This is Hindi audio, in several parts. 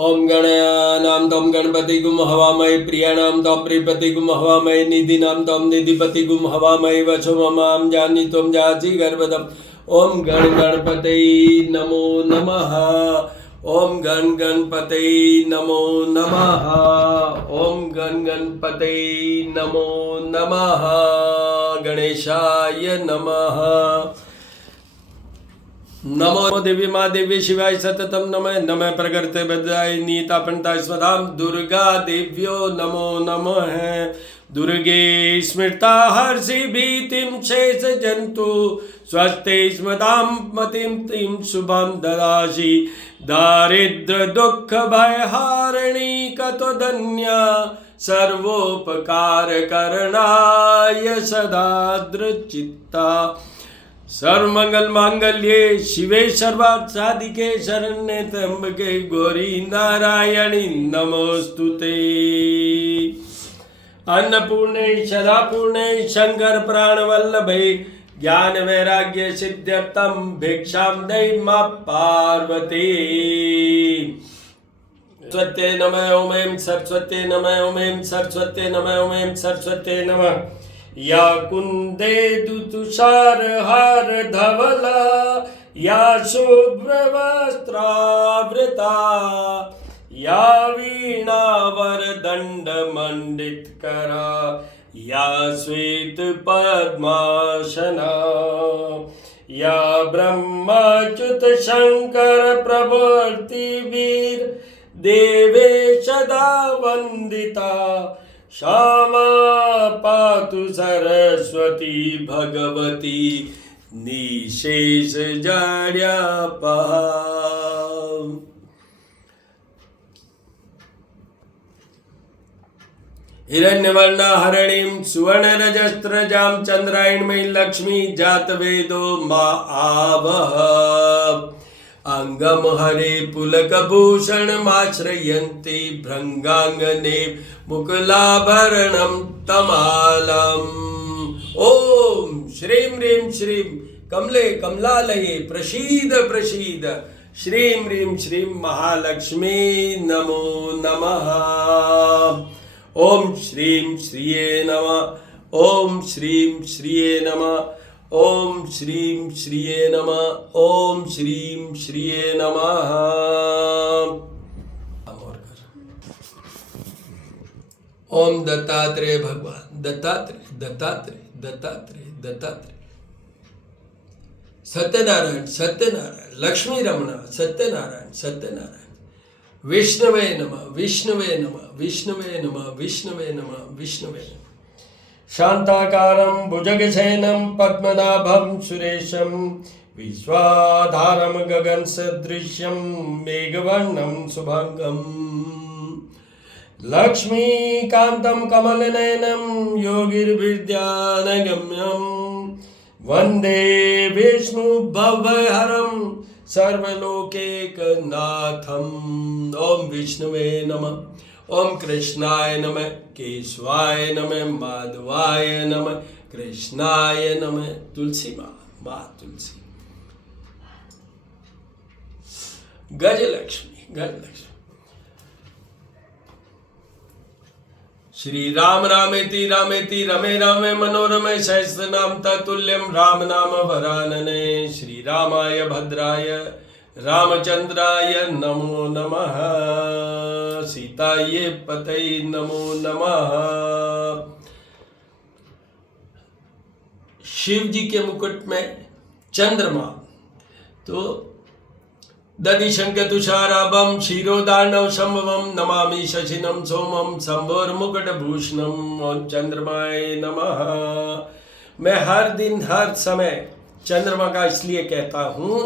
ओम गणयानां त्वं गणपतिगुं हवामहे प्रियाणां त्वं प्रियपतिगुं हवामहे निधिनां त्वं निधिपतिगुं हवामहे वशुममां जानी त्वं जासि गर्भदम्। ओम गण गणपतये नमो नमः। ओम गण गणपतये नमो नमः। ओम गण गणपतये नमो नमः। गणेशाय नमः। नमो देवी माँ देवी शिवाय सततम नमः। नमः प्रकृते बद्धाय नीता पंता स्वधाम दुर्गा देव्यो नमो नमः। दुर्गे स्मृता हर्षि भीतिं शेष जंतु स्वस्ते स्मतां मतिं तिं शुभं ददासि। दारिद्र दुख भयहारिणी कतो धन्या सर्वोपकार करणाय सदा दृचित्ता। सर्वमंगल मांगल्ये शिवे सर्वार्थ साधिके शरण्ये त्र्यंबके गौरी नारायणी नमोस्तुते। अन्नपूर्णे सदापूर्णे शंकर प्राणवल्लभे ज्ञान वैराग्य सिद्ध्यर्थम भिक्षां देहि मां पार्वती। सरस्वते नमः। ओम ऐं सरस्वते नमः। ओम ऐं सरस्वते नमः। ओम ऐं सरस्वते नमः। या कुंदे तुषार हार धवला या शुभ्रवस्त्रावृता या वीणा वरदंड मंडित करा या श्वेत पद्मासना या ब्रह्मच्युत शंकर प्रवर्ति वीर देवे सदा वंदिता। क्षमा पातु सरस्वती भगवती निशेष जाड्यापहा। हिरण्यवर्णा हरणीं सुवर्णरजस्रजां चंद्रायणमयी लक्ष्मी जातवेदो मा आवह। अंगम हरे पुलकभूषण माश्रयन्ति भृंगांगने मुकुलाभरणं तमालम्। ओम श्रीं ह्रीं श्रीं कमले कमलालये प्रसीद प्रसीद श्रीं ह्रीं श्रीं महालक्ष्मी नमो नमः। ओम श्रीं श्रिये नमः। ओम श्रीं श्रिये नमः। ओम श्रीं श्रिये नमः। ओम श्रीं श्रिये नमः। ओम दत्तात्रेय भगवान दत्तात्रेय दत्तात्रेय दत्तात्रेय दत्तात्रेय। सत्यनारायण सत्यनारायण लक्ष्मी रमण सत्यनारायण सत्यनारायण। विष्णवे नमः विष्णवे नमः विष्णवे नमः विष्णवे नमः विष्णवे नमः। शांताकारं भुजगशयनं पद्मनाभं सुरेशं विश्वाधारं गगनसदृशं मेघवर्णं शुभांगं। लक्ष्मीकान्तं कमलनयनं योगिर्विद्यानगम्यं वन्दे विष्णुभवहरं सर्वलोकैकनाथम्। ओम विष्णुवे नमः। ओम कृष्णाय नमः केशवाय नमः माधवाय नमः कृष्णाय नमः। तुलसी माँ तुलसी। गजलक्ष्मी गजलक्ष्मी। श्री राम रामेति रामेति रमे रामे मनोरमे सहस्रनाम तत्तुल्यं राम नाम वरानने। श्री रामाय भद्राय रामचंद्राय नमो नमः। सीताये पतये नमो नमः। शिव जी के मुकुट में चंद्रमा तो दधि शंख तुषाराभं क्षीरोदार्णव संभवं नमामि शशिनं सोमं शंभोर्मुकुटभूषणम्। और चंद्रमाय नमः। मैं हर दिन हर समय चंद्रमा का इसलिए कहता हूँ,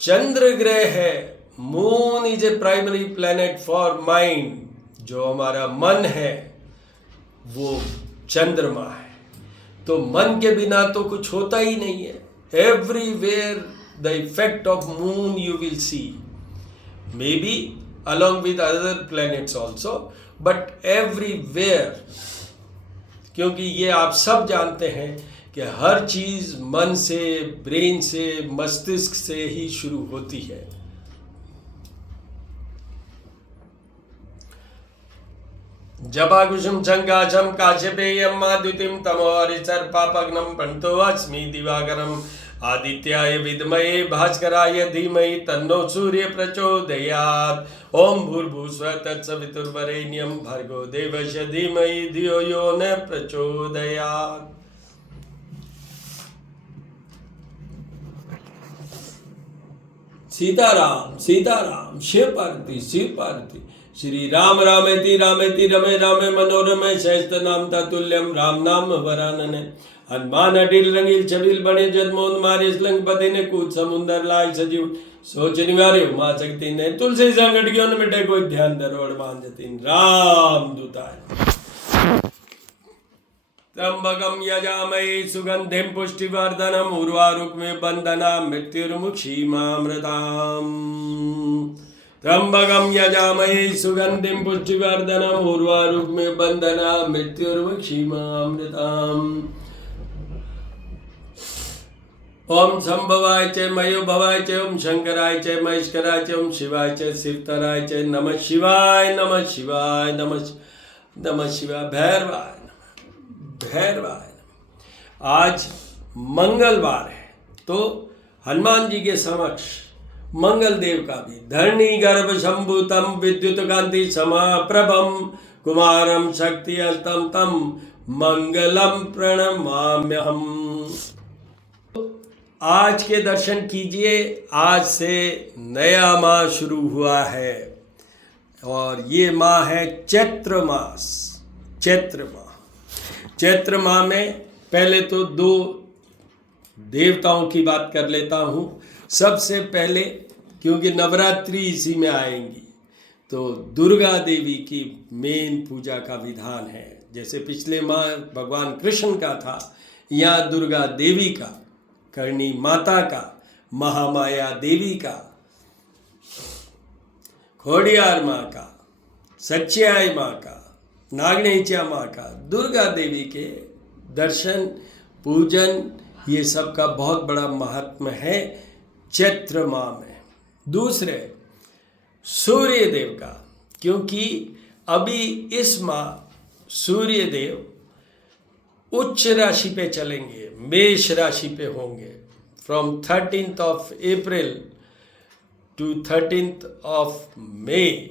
चंद्र ग्रह है। Moon is a primary planet for mind. जो हमारा मन है वो चंद्रमा है। तो मन के बिना तो कुछ होता ही नहीं है। Everywhere the effect of moon you will see, may be along with other planets also, but everywhere। क्योंकि ये आप सब जानते हैं कि हर चीज मन से, ब्रेन से, मस्तिष्क से ही शुरू होती है। जपाकुसुम शंकाशम काश्यपेयम माद्युतिम तमोहरिसर्पापग्नम पंतो अस्मि दिवाकरम आदित्याय विद्महे भास्कराय धीमहि तन्नो सूर्य प्रचोदयात्। ओम भूर्भुवस्सुवः तत्सवितुर्वरेण्यं भर्गो देवस्य धीमहि धियो यो न प्रचोदयात्। सीताराम सीताराम शिव पार्वती श्री राम रामेति रामेति रमे रामे मनोरमे सहस्त्रनाम ततुल्यम राम नाम वरानने। हनुमान अडिल रंगील छबील बने जदमोन मारे लंकपति ने कूद समुंदर लाय सजीव सोच निवारे मां शक्ति ने तुलसी संकट क्यों न मिटे कोई ध्यान दरोड़ मान जतीन राम दूताय। त्र्यंबकम यजामहे सुगंधिम पुष्टिवर्धनम उर्वारुकमे बंधनाम मृत्युर्मुक्षीमामृताम। त्र्यंबकम यजामहे सुगंधिम पुष्टिवर्धनम उर्वारुकमे बंधनाम मृत्युर्मुक्षीमामृताम। ओम संभवाय च मयो भवाय च ओम शंकराय च महेश्वराय च ओम शिवाय च शिवतराय च नमः शिवाय नमः शिवाय नमः शिवाय भैरवाय भैरवाय। आज मंगलवार है तो हनुमान जी के समक्ष मंगल देव का भी धरणी गर्भ संभूतम विद्युत कांति समाप्रभम कुमारम शक्ति अस्तम तम मंगलम प्रणमाम्यहम। आज के दर्शन कीजिए। आज से नया माह शुरू हुआ है और ये माह है चैत्र मास। चैत्र माह में पहले तो दो देवताओं की बात कर लेता हूँ। सबसे पहले क्योंकि नवरात्रि इसी में आएंगी तो दुर्गा देवी की मेन पूजा का विधान है। जैसे पिछले माह भगवान कृष्ण का था, यहाँ दुर्गा देवी का, करणी माता का, महामाया देवी का, खोडियार माँ का, सच्चाई माँ का, नागनेचा माँ का, दुर्गा देवी के दर्शन पूजन ये सब का बहुत बड़ा महत्व है चैत्र माह में। दूसरे सूर्य देव का, क्योंकि अभी इस माह सूर्य देव उच्च राशि पे चलेंगे, मेष राशि पे होंगे। From 13th of April to 13th of May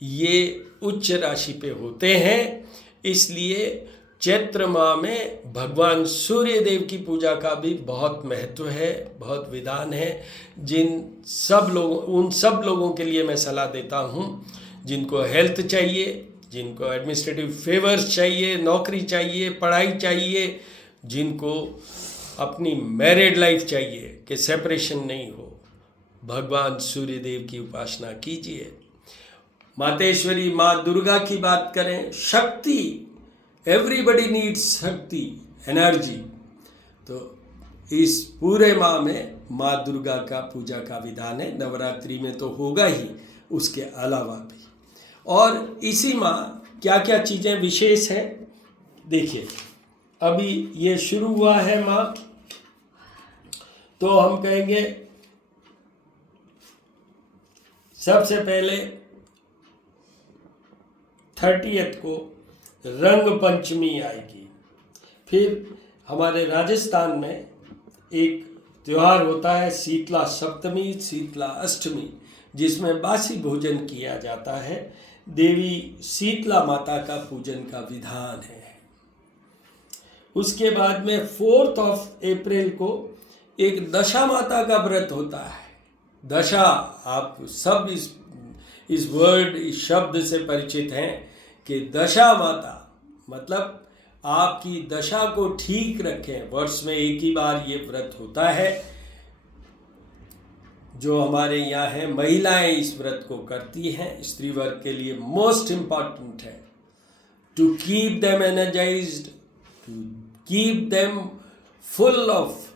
ये उच्च राशि पे होते हैं। इसलिए चैत्र माह में भगवान सूर्य देव की पूजा का भी बहुत महत्व है, बहुत विधान है। उन सब लोगों के लिए मैं सलाह देता हूँ जिनको हेल्थ चाहिए, जिनको एडमिनिस्ट्रेटिव फेवर्स चाहिए, नौकरी चाहिए, पढ़ाई चाहिए, जिनको अपनी मैरिड लाइफ चाहिए कि सेपरेशन नहीं हो, भगवान सूर्य देव की उपासना कीजिए। मातेश्वरी माँ दुर्गा की बात करें, शक्ति, एवरीबडी नीड्स शक्ति, एनर्जी। तो इस पूरे माह में माँ दुर्गा का पूजा का विधान है। नवरात्रि में तो होगा ही, उसके अलावा भी। और इसी माह क्या क्या चीज़ें विशेष हैं देखिए। अभी ये शुरू हुआ है माह, तो हम कहेंगे सबसे पहले 30th को रंग पंचमी आएगी। फिर हमारे राजस्थान में एक त्यौहार होता है शीतला सप्तमी, शीतला अष्टमी, जिसमें बासी भोजन किया जाता है। देवी शीतला माता का पूजन का विधान है। उसके बाद में 4th of April को एक दशा माता का व्रत होता है। दशा, आप सब इस वर्ड, इस शब्द से परिचित हैं कि दशा माता मतलब आपकी दशा को ठीक रखें। वर्ष में एक ही बार ये व्रत होता है। जो हमारे यहाँ है, महिलाएं इस व्रत को करती हैं। स्त्री वर्ग के लिए मोस्ट इम्पॉर्टेंट है to keep them energised, to keep them full of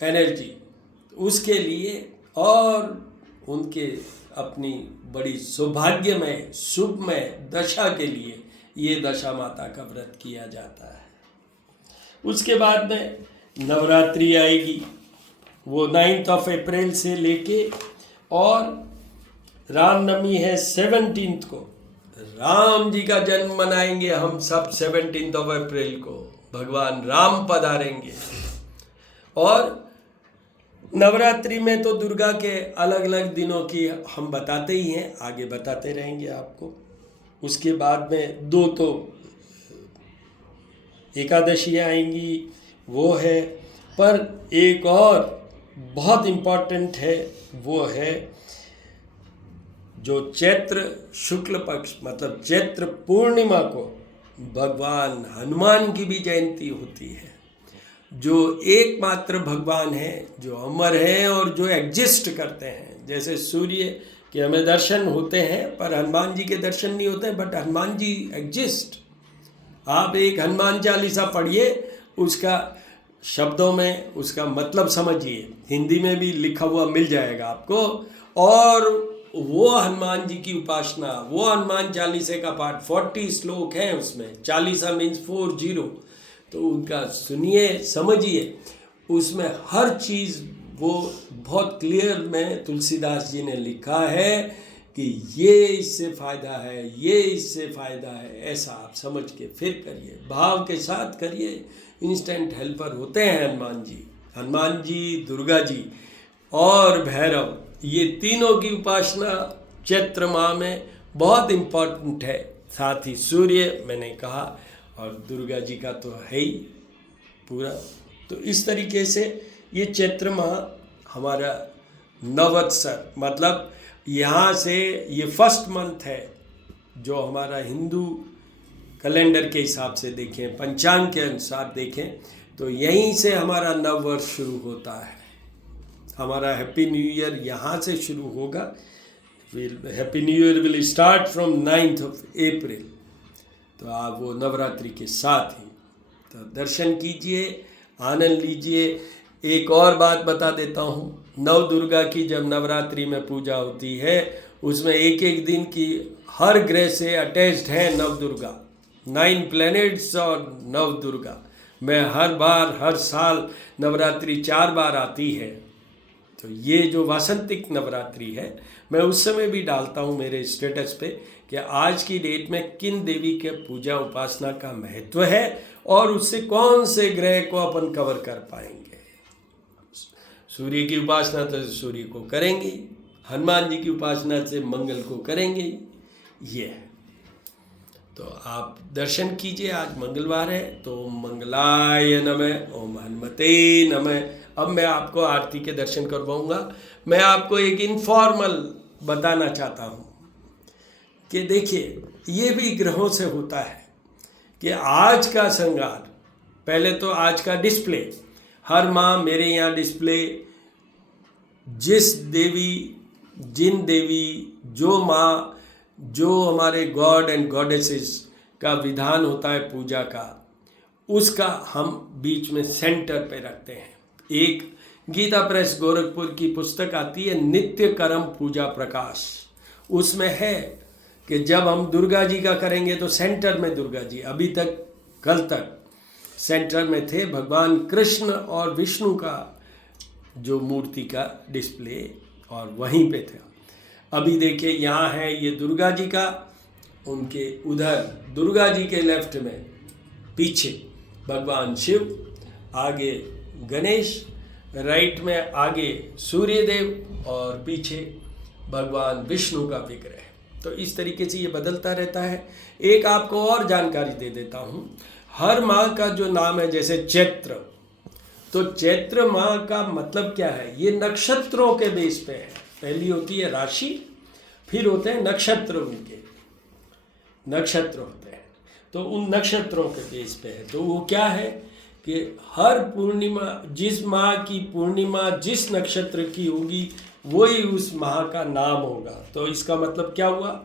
energy. उसके लिए और उनके अपनी बड़ी सौभाग्यमय शुभमय दशा के लिए ये दशा माता का व्रत किया जाता है। उसके बाद में नवरात्रि आएगी, वो 9th of April से लेके, और रामनवमी है 17th को। राम जी का जन्म मनाएंगे हम सब 17 अप्रैल को। भगवान राम पधारेंगे। और नवरात्रि में तो दुर्गा के अलग अलग दिनों की हम बताते ही हैं, आगे बताते रहेंगे आपको। उसके बाद में 2 तो एकादशियाँ आएंगी, वो है। पर एक और बहुत इम्पॉर्टेंट है, वो है जो चैत्र शुक्ल पक्ष मतलब चैत्र पूर्णिमा को भगवान हनुमान की भी जयंती होती है, जो एकमात्र भगवान है, जो अमर है और जो एग्जिस्ट करते हैं। जैसे सूर्य के हमें दर्शन होते हैं पर हनुमान जी के दर्शन नहीं होते हैं, बट हनुमान जी एग्जिस्ट। आप एक हनुमान चालीसा पढ़िए, उसका शब्दों में उसका मतलब समझिए, हिंदी में भी लिखा हुआ मिल जाएगा आपको। और वो हनुमान जी की उपासना, वो हनुमान चालीसे का पाठ 40 श्लोक हैं उसमें, चालीसा मीन्स 40, तो उनका सुनिए, समझिए। उसमें हर चीज़ वो बहुत क्लियर में तुलसीदास जी ने लिखा है कि ये इससे फ़ायदा है, ये इससे फ़ायदा है, ऐसा आप समझ के फिर करिए, भाव के साथ करिए। इंस्टेंट हेल्पर होते हैं हनुमान जी, दुर्गा जी और भैरव, ये तीनों की उपासना चैत्र माह में बहुत इम्पोर्टेंट है। साथ ही सूर्य मैंने कहा, और दुर्गा जी का तो है ही पूरा। तो इस तरीके से ये चैत्र माह हमारा नवत्सर, मतलब यहाँ से ये फर्स्ट मंथ है जो हमारा हिंदू कैलेंडर के हिसाब से देखें, पंचांग के अनुसार देखें, तो यहीं से हमारा नव वर्ष शुरू होता है। हमारा हैप्पी न्यू ईयर यहाँ से शुरू होगा। Happy new year will start from 9th अप्रैल। तो आप वो नवरात्रि के साथ ही तो दर्शन कीजिए, आनंद लीजिए। एक और बात बता देता हूँ, नव दुर्गा की जब नवरात्रि में पूजा होती है, उसमें एक एक दिन की हर ग्रह से अटैच्ड है नव दुर्गा, 9 प्लैनेट्स और नव दुर्गा में हर साल नवरात्रि 4 बार आती है। तो ये जो वासंतिक नवरात्रि है, मैं उस समय भी डालता हूँ मेरे स्टेटस पे कि आज की डेट में किन देवी के पूजा उपासना का महत्व है और उससे कौन से ग्रह को अपन कवर कर पाएंगे। सूर्य की उपासना तो सूर्य को करेंगे, हनुमान जी की उपासना से मंगल को करेंगे। ये है, तो आप दर्शन कीजिए। आज मंगलवार है तो मंगलाय नमः, ओम हनुमते नमः। अब मैं आपको आरती के दर्शन करवाऊंगा। मैं आपको एक इनफॉर्मल बताना चाहता हूँ कि देखिए, ये भी ग्रहों से होता है कि आज का श्रृंगार, पहले तो आज का डिस्प्ले, हर माह मेरे यहाँ डिस्प्ले जिन देवी जो माँ, जो हमारे गॉड एंड गॉडेसेस का विधान होता है पूजा का, उसका हम बीच में सेंटर पे रखते हैं। एक गीता प्रेस गोरखपुर की पुस्तक आती है, नित्य कर्म पूजा प्रकाश। उसमें है कि जब हम दुर्गा जी का करेंगे तो सेंटर में दुर्गा जी, अभी तक कल तक सेंटर में थे भगवान कृष्ण और विष्णु का जो मूर्ति का डिस्प्ले, और वहीं पे थे। अभी देखिए यहाँ है ये दुर्गा जी का, उनके उधर दुर्गा जी के लेफ्ट में पीछे भगवान शिव, आगे गणेश, राइट में आगे सूर्यदेव और पीछे भगवान विष्णु का विग्रह। तो इस तरीके से ये बदलता रहता है। एक आपको और जानकारी दे देता हूँ, हर माह का जो नाम है, जैसे चैत्र, तो चैत्र माह का मतलब क्या है, ये नक्षत्रों के बेस पे है। पहली होती है राशि, फिर होते हैं नक्षत्र, उनके नक्षत्र होते हैं, तो उन नक्षत्रों के बेस पे है। तो वो क्या है कि हर पूर्णिमा, जिस माह की पूर्णिमा जिस नक्षत्र की होगी वही उस माह का नाम होगा। तो इसका मतलब क्या हुआ,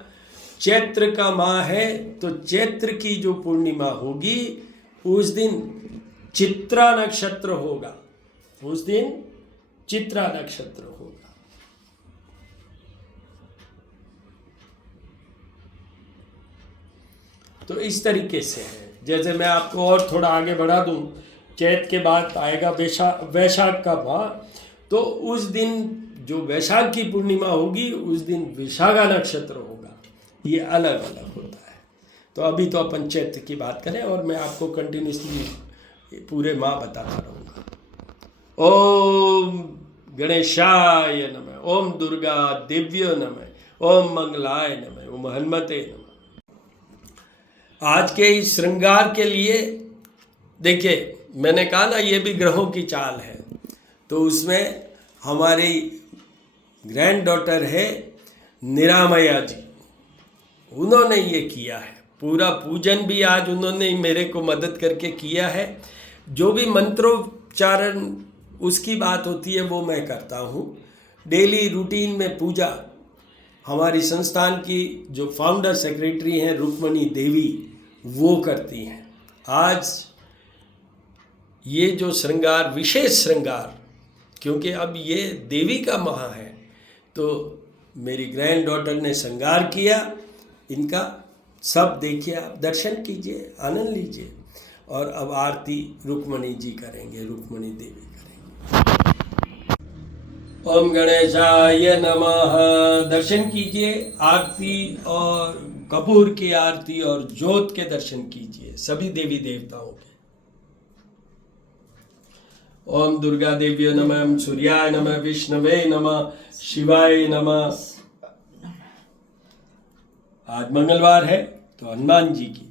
चैत्र का माह है तो चैत्र की जो पूर्णिमा होगी उस दिन चित्रा नक्षत्र होगा, उस दिन चित्रा नक्षत्र होगा। तो इस तरीके से है। जैसे मैं आपको और थोड़ा आगे बढ़ा दूं, चैत के बाद आएगा वैशाख का माह, तो उस दिन जो वैशाख की पूर्णिमा होगी उस दिन विशाखा नक्षत्र होगा। ये अलग अलग होता है। तो अभी तो अपन चैत्र की बात करें और मैं आपको कंटिन्यूसली पूरे माह बताता रहूँगा। ओम गणेशाय नमः, ओम दुर्गा दिव्य नमः, ओम मंगलाय नमः, ओम हनुमते नमः। आज के इस श्रृंगार के लिए देखिए, मैंने कहा ना ये भी ग्रहों की चाल है, तो उसमें हमारी ग्रैंड डॉटर है निरामया जी, उन्होंने ये किया है। पूरा पूजन भी आज उन्होंने मेरे को मदद करके किया है। जो भी मंत्रोच्चारण उसकी बात होती है वो मैं करता हूँ। डेली रूटीन में पूजा हमारी संस्थान की जो फाउंडर सेक्रेटरी हैं रुक्मणी देवी, वो करती हैं। आज ये जो श्रृंगार, विशेष श्रृंगार, क्योंकि अब ये देवी का माह है, तो मेरी ग्रैंड डॉटर ने श्रृंगार किया इनका। सब देखिए, आप दर्शन कीजिए, आनंद लीजिए। और अब आरती रुक्मणी जी करेंगे, रुक्मणी देवी करेंगे। ओम गणेशाय नमः। दर्शन कीजिए, आरती और कपूर की आरती और ज्योत के दर्शन कीजिए सभी देवी देवताओं के। ओम दुर्गा देव्य नमः, ओम सूर्याय नमः, विष्णवे नमः, शिवाय नमः। आज मंगलवार है तो हनुमान जी की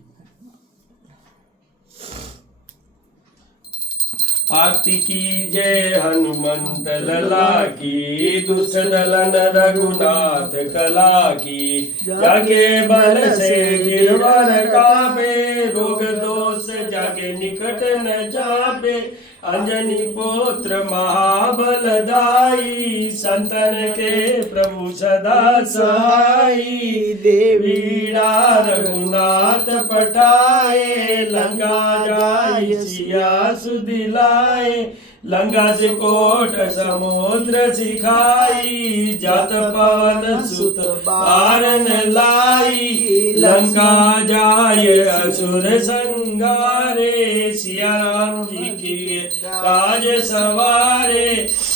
आरती कीजिए। हनुमंत लला की, दुष्ट दलन रघुनाथ कला की। जाके बल से गिरवर कापे, रोग दोष जाके निकट न जापे। अंजनी पुत्र महाबलदाई, संतन के प्रभु सदा सहाई। देवीड़ा रघुनाथ पटाए, लंका जाय सिया सुदिलाए। लंका से कोट समुद्र सिखाई, जात पवन सुत पारन लाई। लंका जाय असुर संगारे, सिया राम जी की राज सवारे।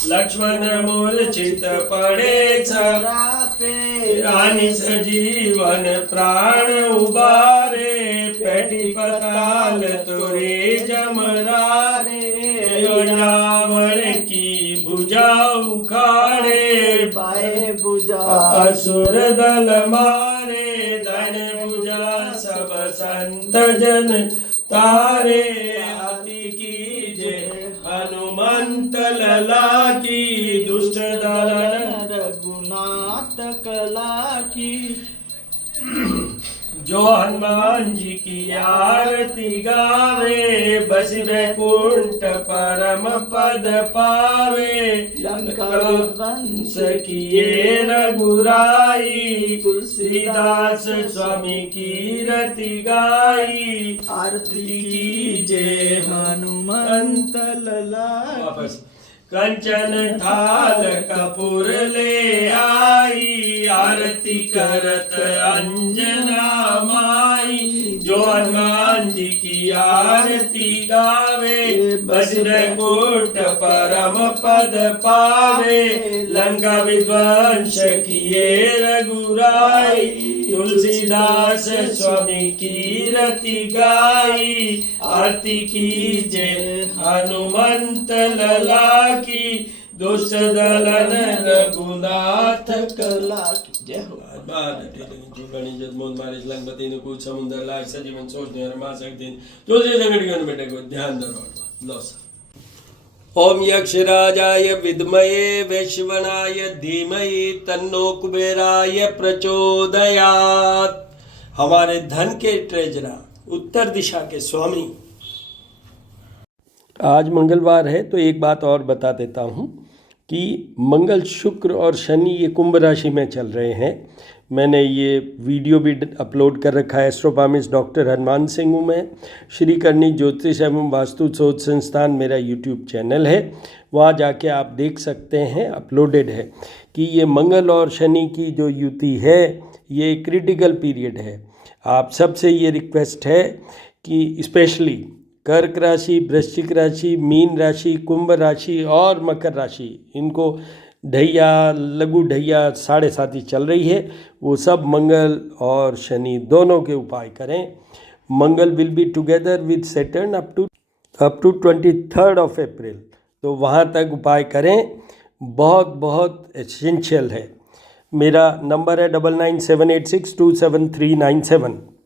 लक्ष्मण मूर्छित पड़े सरापे, रानी सजीवन प्राण उबारे। पेटी पताल तुरे जमरारे, रावण की भुजा उखाड़े। बाएं भुजा असुर दल मारे, धन भुजा सब संत जन तारे। आरती कीजिए हनुमंत लला की, दुष्ट दलन रघुनाथ कला की। जो हनुमान जी की आरती गावे, बस वैकुंठ परम पद पावे। लंका वंश किए रघुराई, तुलसीदास स्वामी की रति गाई। आरती कीजिए हनुमंत लला। वापस कंचन थाल कपूर ले आई, आरती करत अंजना माई। जो हनुमान जी की आरती गावे, बस वैकुंठ परम पद पावे। लंका विध्वंस किए रघुराई, तुलसीदास स्वामी की रति गाई। आरती कीजिए हनुमंत लला की, दुष्ट दलन रघुनाथ कला की। जय हो। समुद्र लाग सजीवन सोचने रमा सकते तो बेटे को ध्यान दो। ओम यक्षराजाय विद्महे वैश्वनाय धीमहि तन्नो कुबेराय प्रचोदयात्। हमारे धन के ट्रेजरर, उत्तर दिशा के स्वामी। आज मंगलवार है तो एक बात और बता देता हूँ कि मंगल, शुक्र और शनि ये कुंभ राशि में चल रहे हैं। मैंने ये वीडियो भी अपलोड कर रखा है। एस्ट्रोपामिस्ट डॉक्टर हनुमान सिंह हूँ मैं। श्री करणी ज्योतिष एवं वास्तु शोध संस्थान मेरा यूट्यूब चैनल है, वहाँ जाके आप देख सकते हैं, अपलोडेड है कि ये मंगल और शनि की जो युति है ये क्रिटिकल पीरियड है। आप सबसे ये रिक्वेस्ट है कि स्पेशली कर्क राशि, वृश्चिक राशि, मीन राशि, कुंभ राशि और मकर राशि, इनको ढैया लघु ढैया 7.5 चल रही है, वो सब मंगल और शनि दोनों के उपाय करें। Mangal will be together with Saturn up to 23rd of April, तो वहाँ तक उपाय करें, बहुत बहुत एसेंशियल है। मेरा नंबर है 9978627397।